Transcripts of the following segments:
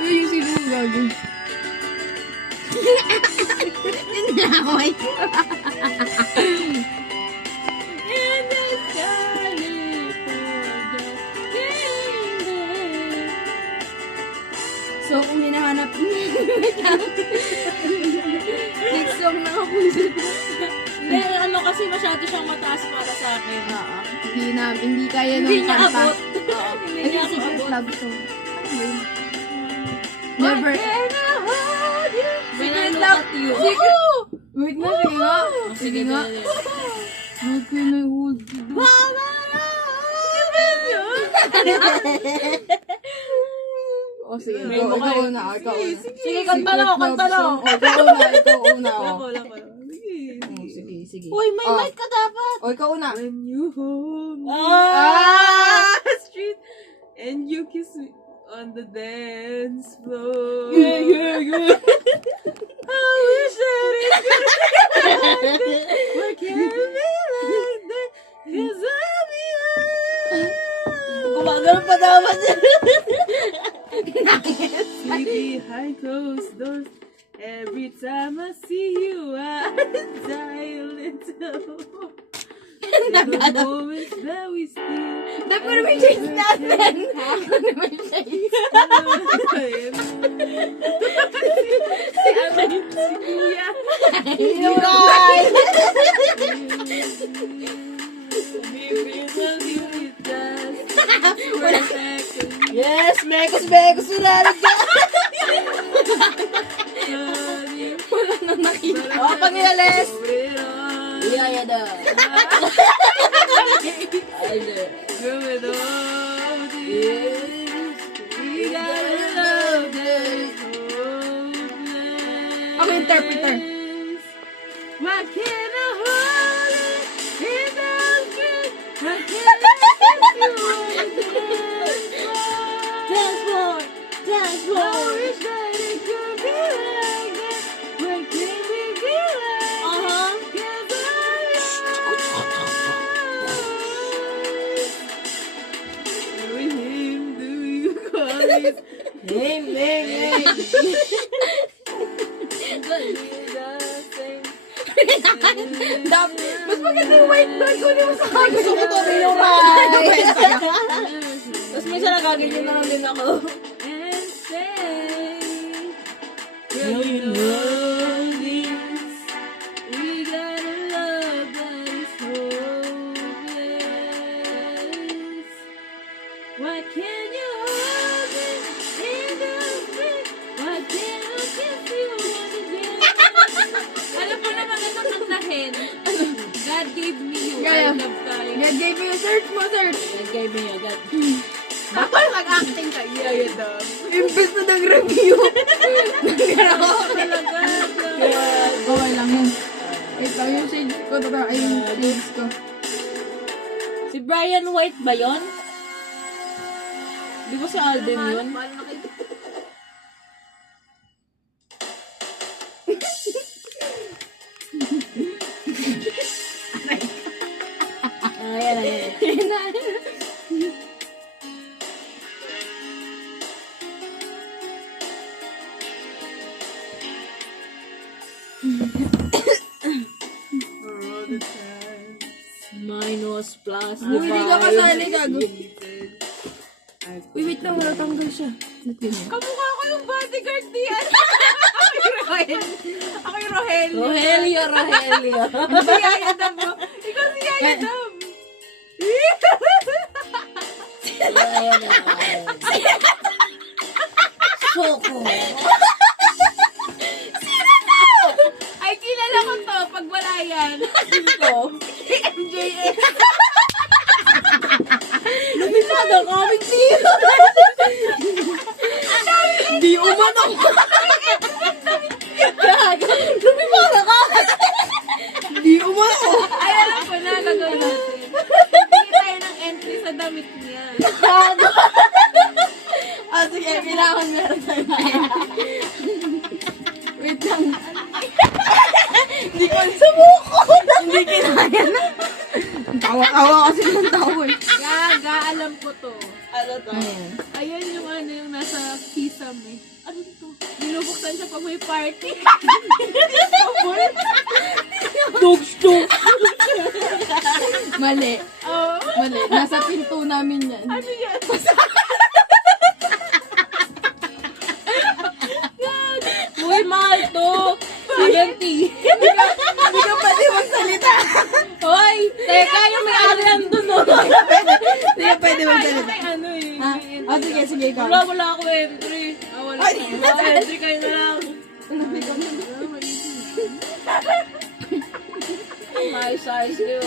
Uy, yung sino mo gago? Hindi ako ay. So, kung hinahanap next song na kapuso ko. Hindi, ano kasi masyado siyang mataas para sa akin. Hindi kaya nung Hindi niya kanta. abot. Hindi niya ako Secret abot. love song. Ano yun? Never. When I Secret look love. at you. Wait na, sige nga. Sige nga. How can I hold you? O sige, May ikaw mukha una. Ikaw una. Sige, kanta lang ako, kanta lang ako. Ikaw una. Lako. Sige. Uy, may mic ka dapat. O, ikaw una. When you hold me street and you kiss me on the dance floor. Yeah. I wish that it could be like that. Why can't it be like that? 'Cause I'm yours. Gumagano pa dapat yan. See behind closed doors. Every time I see you, I die a little. The moments that we still. Dapat ko naman change natin. Ako naman change. Si Kuya. Yes, mekos suralig ka. Wala na nakita. Oh, pag-iales. Iya daw. Ayun. Ako interpreter. Why can't I hold it in those dreams? Why can't I kiss you on the dance floor? Dance I floor. wish that it could be like that. Why can't it be like Uh-huh. that? 'Cause I'm yours. With him, do you call it? Name. Mas maganda yung white noise. Kunin mo sa akin. Gusto ko to yung right. Tapos minsan nagaganyan na lang din ako. And say, Girl, you know this. We got a love that is hopeless. Why can't you hold me in the street? Why can't I kiss you on the dance? Alam mo naman itong kantahin. God gave me you. Yeah. I love tayo. God gave me a search mo, search. Nag-gave me agad. Bakit nag-acting ka? Yeah, dog. Imbes na nag-review. Talaga. Okay lang yun. Wait lang, yung shades ko. Ay, yung shades ko. Si Brian White ba yun? Di ba sa album yun? Ayan. All the time. Minus, plus, Uy, hindi ka kasali, gago. I've Uy, wait lang, wala tanggal siya. Not ganyan. Kamukha ko yung bodyguard niyan. Ako yung Rogelio. Rogelio. Si Yaya Dam mo. Ikaw si Yaya Dam. Ayan. Soko. Ay, kilala ko to pag wala yan. Sino? Si MJF. Lumisad ang aming tiro. Di umanong. Gago. Lumipad ang aming. Di umanong. Ay, alam ko na, gagawin natin. Hindi tayo ng entry sa damit niya. Gago. Ah, sige, kailangan meron tayo. Wait lang. Hindi ko sa buko. Hindi kinaya na. Ang tawa Tawa kasi ng tao eh. Gaga, alam ko to. Ano to? Ayan. Ayan yung ano yung nasa kisame. Ano to? Binubuksan siya pag may party. Mali. Oo. Mali. Nasa pinto namin yan. Ano yan? Uy, mahal to. 70. Hindi ka pwede magsalita. Hoy, teka, yung may-ari nandun, no? Hindi ka pwede magsalita. May ano eh. Ha? may O sige, sige ikaw. Wala ako entry. wala. Ay, Wala, entry kayo na lang. Ikaw na. Maayos-ayos kayo.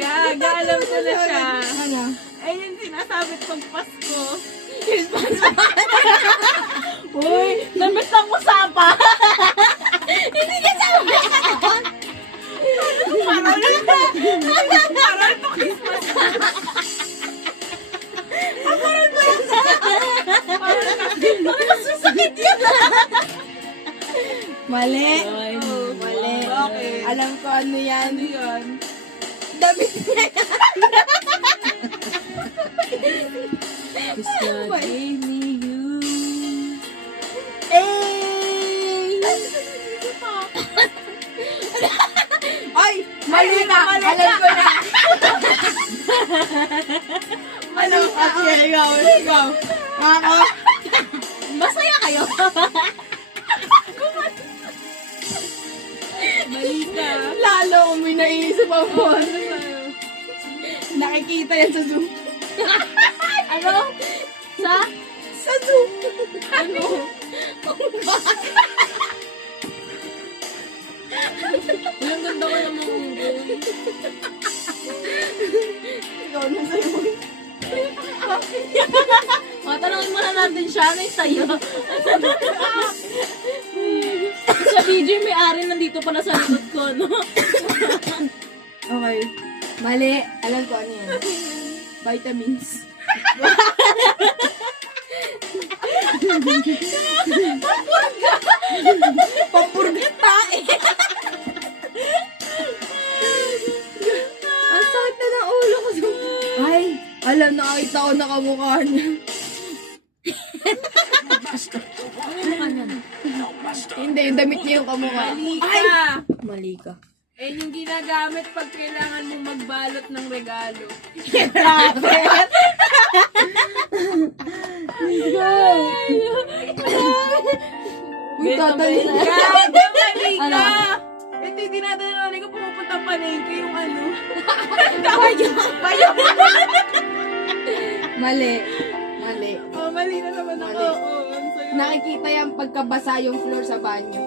Gaga, alam ko na siya. Ano? Ay, yung sinasabi pag Pasko. Uy, nambit lang usapan. Parang to Christmas. Mali. Ay, Mali. Bakit? Alam ko ano yan. Ano yan? Damit niya. Cause God gave me you. Eh! Ay! Mali na! Alam ko na! Ano? Okay, ikaw. Ikaw. Ako? Masaya kayo. Mali ka. Lalo kung may naiisip ako. Ano sa'yo? Nakikita yan sa Zoom. Ano? Sa? Sa Zoom! Ano? Ang ganda ko naman unggoy. Ikaw na sa'yo. Tanongin muna natin siya. Ano yung sa'yo? Sa video, may ari nandito pala sa likod ko, no? Okay. Mali. Alam ko ano yan. Vitamins. Pampurgat tae. Ang sakit na ng ulo ko. Ay, alam, nakakita ko nakamukha niya. Hindi, yung damit niya yung kamukha. Mali Ay! ka. Mali ka. Eh, yung ginagamit pag kailangan mo magbalot ng regalo. Grabe! Let's go! Uy, tatay na. Gaga, mali ka! Ano? Ito yung dinadala ko pumupunta palengke yung ano. Mali. Mali. Oh, mali na naman ako. Mali. Oh, ano sa'yo? Nakikita yung pagkabasa yung floor sa banyo.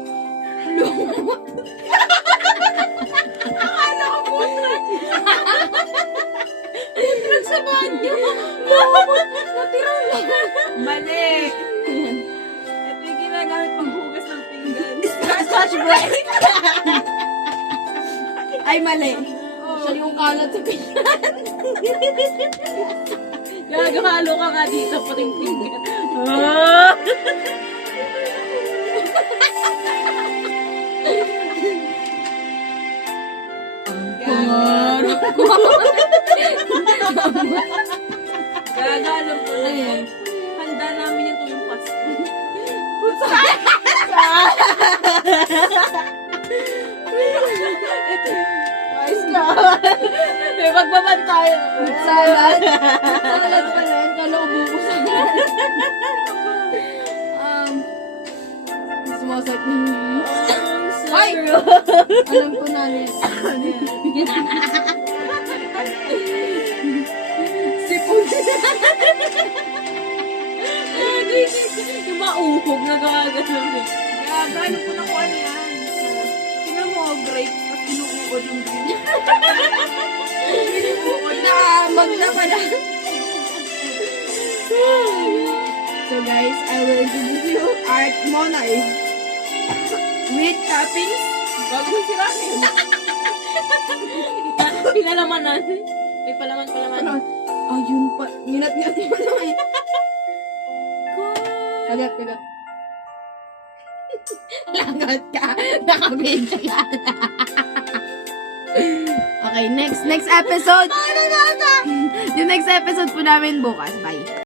Akala ko putrag. Putrag sa banyo. Natira lang. Mali. Ito yung ginagamit pang hugas ng pinggan. Scotch Brite. Ay, mali. Siya yung kalat sa pinggan. Gagahalo ka nga dito, pating pinggan. Gaga, alam ko na Ayan. handa namin yung tuyong Pasko. Ayos ka. May magbaban tayo. Salad. Salad pa rin. Kala ko buko salad. Sumasat ni Ay! Alam ko na yan. Sipon. Yung mauhog na gagawin. Gaga, alam ko na kung ano yan. Tingnan mo, grapes at inuukod yung green. Inaamag na pala. So guys, I will introduce you Art Monay. With toppings. Bago si Ramin. Pinalamanan. May palaman. Ano? Oh, yun pa. Minat-minat mo naman. Kagat. Lagot ka. Nakabidyo yan. Okay, next episode. Yung next episode po namin bukas. Bye.